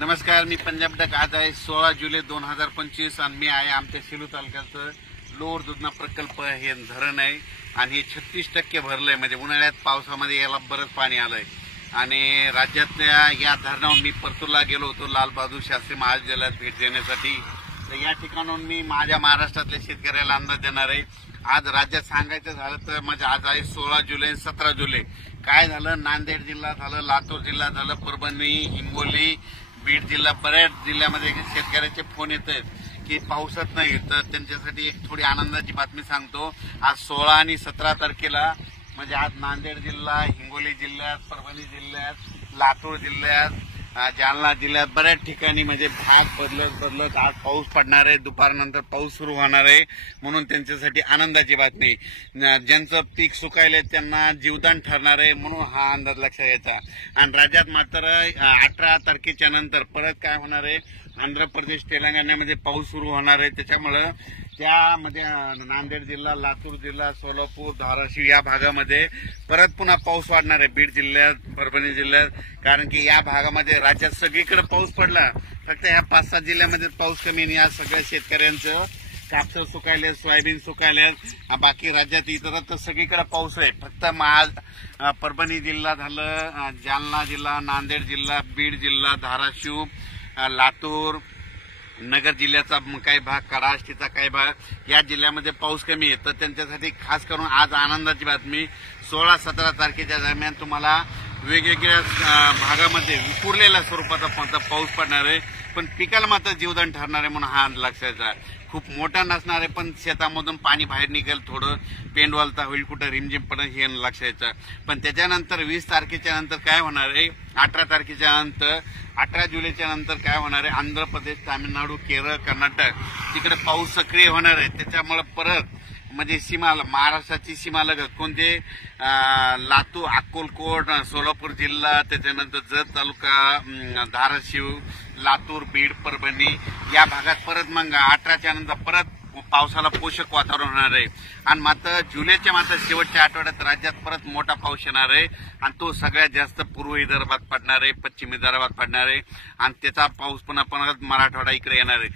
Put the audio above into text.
नमस्कार, मी पंजाब डक. आज आहे 16 जुलै 2025 आणि मी आहे आमच्या सेलू तालुक्याचं लोअर दुधना प्रकल्प हे धरण आहे आणि हे 36% भरलंय. म्हणजे उन्हाळ्यात पावसामध्ये याला बरंच पाणी आलंय आणि राज्यातल्या या धरणावर मी परतूरला गेलो होतो लाल बहादूर शास्त्री महाविद्यालयात भेट देण्यासाठी. तर या ठिकाणाहून मी माझ्या महाराष्ट्रातल्या शेतकऱ्याला अंदाज देणार आहे. आज राज्यात सांगायचं झालं तर म्हणजे आज आहे 16 जुलै 17 जुलै. काय झालं, नांदेड जिल्हा झालं, लातूर जिल्हा झालं, परभणी, हिंगोली, बीड जिल्हा, बऱ्याच जिल्ह्यामध्ये शेतकऱ्याचे फोन येत आहेत की पाऊसच नाही. तर त्यांच्यासाठी एक थोडी आनंदाची बातमी सांगतो. आज 16 आणि 17 तारखेला म्हणजे आज नांदेड जिल्हा, हिंगोली जिल्ह्यात, परभणी जिल्ह्यात, लातूर जिल्ह्यात, जालना जिल्ह्यात बऱ्याच ठिकाणी म्हणजे भाग बदलत आज पाऊस पडणार आहे. दुपारनंतर पाऊस सुरू होणार आहे म्हणून त्यांच्यासाठी आनंदाची बातमी. ज्यांचं पीक सुकायले त्यांना जीवदान ठरणार आहे म्हणून हा अंदाज लक्षात घ्यायचा. आणि राज्यात मात्र 18 तारखेच्या नंतर परत काय होणार आहे, आंध्र प्रदेश, तेलंगणामध्ये पाऊस सुरू होणार आहे. त्याच्यामुळे त्यामध्ये नांदेड जिल्हा, लातूर जिल्हा, सोलापूर, धाराशिव या भागामध्ये परत पुन्हा पाऊस वाढणार आहे. बीड जिल्ह्यात, परभणी जिल्ह्यात, कारण की या भागामध्ये राज्यात सगळीकडे पाऊस पडला, फक्त ह्या 5-7 जिल्ह्यामध्ये पाऊस कमी. आणि या सगळ्या शेतकऱ्यांचं कापसा सुकायले, सोयाबीन सुकायले. बाकी राज्यात इतरत्र सगळीकडे पाऊस आहे. फक्त परभणी जिल्हा झालं, जालना जिल्हा, नांदेड जिल्हा, बीड जिल्हा, धाराशिव, लातूर, नगर जिल्ह्याचा काही भाग, कराष्टीचा काही भाग या जिल्ह्यामध्ये पाऊस कमी आहे. तर त्यांच्यासाठी खास करून आज आनंदाची बातमी. 16-17 तारखेच्या दरम्यान तुम्हाला वेगवेगळ्या भागामध्ये विखुरलेल्या स्वरूपाचा पाऊस पडणार आहे, पण पिकाला मात्र जीवदान ठरणार आहे म्हणून हा लक्षाचा. खूप मोठा नसणार आहे पण शेतामधून पाणी बाहेर निघेल, थोडं पेंडवालता होईल, कुठं रिमझिम पडेल हे लक्षायचं. पण त्याच्यानंतर 20 तारखेच्या नंतर काय होणार आहे, 18 तारखेच्या नंतर, 18 जुलैच्या नंतर काय होणार आहे, आंध्र प्रदेश, तामिळनाडू, केरळ, कर्नाटक तिकडे पाऊस सक्रिय होणार आहे. त्याच्यामुळे परत म्हणजे सीमा, महाराष्ट्राची सीमा लगत कोणते, लातूर, अक्कलकोट, सोलापूर जिल्हा, त्याच्यानंतर जत तालुका, धाराशिव, लातूर, बीड, परभणी या भागात परत मग 18च्या नंतर परत पावसाला पोषक वातावरण होणार आहे. आणि मात्र जुलैच्या मात्र शेवटच्या आठवड्यात राज्यात परत मोठा पाऊस येणार आहे आणि तो सगळ्यात जास्त पूर्व विदर्भात पडणार आहे, पश्चिम विदर्भात पडणार आहे आणि त्याचा पाऊस पुन्हा मराठवाडा इकडे येणार आहे.